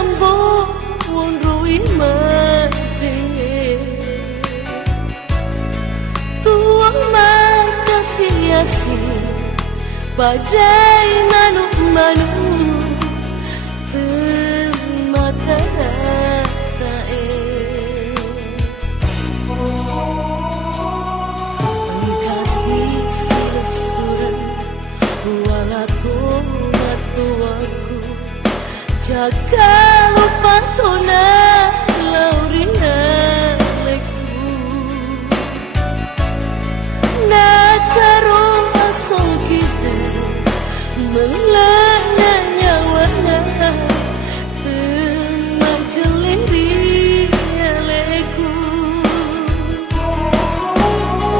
sambo wong rui made tuang mata sia-sia badai manu-manu mata tae kasih sesuran wala tomat tuaku jaga lupa tona laurina leku nataro asong kita melana nyawana temanjelin dia leku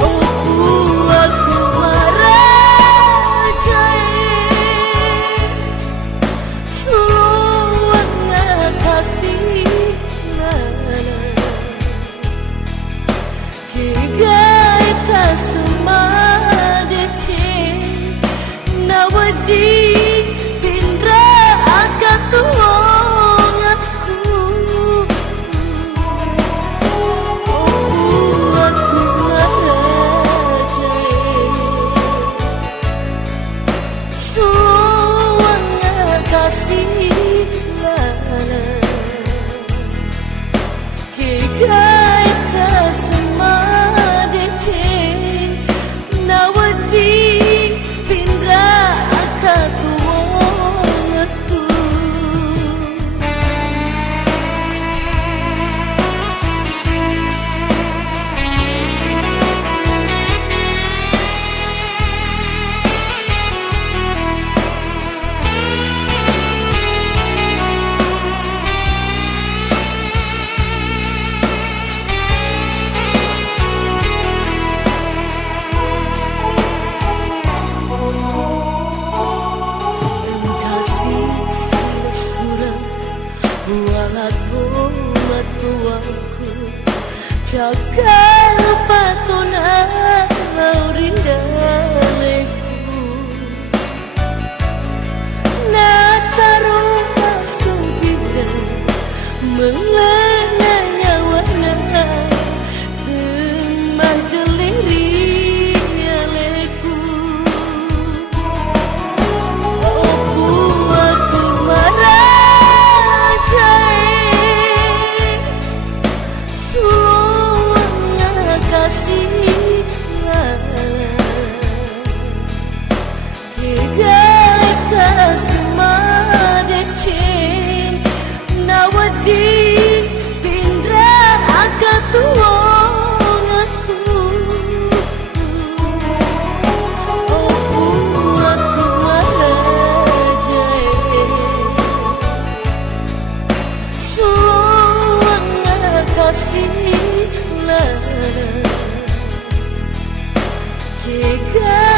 oh aku marah jai suluangnya kasih mana hingga kita semua dece nawadi pindra akan tuang aku aku marah suangnya kasih mana kikai kasema dece nawadi pindra akan tuang aku jaga lupa tona laurinda leku nataro masuk kita melana nyawana temanjeliri leku oh aku marah jai kasih hingga kasema dece nawadi pindra akan tuang aku oh aku marah jai suluangnya kasih hingga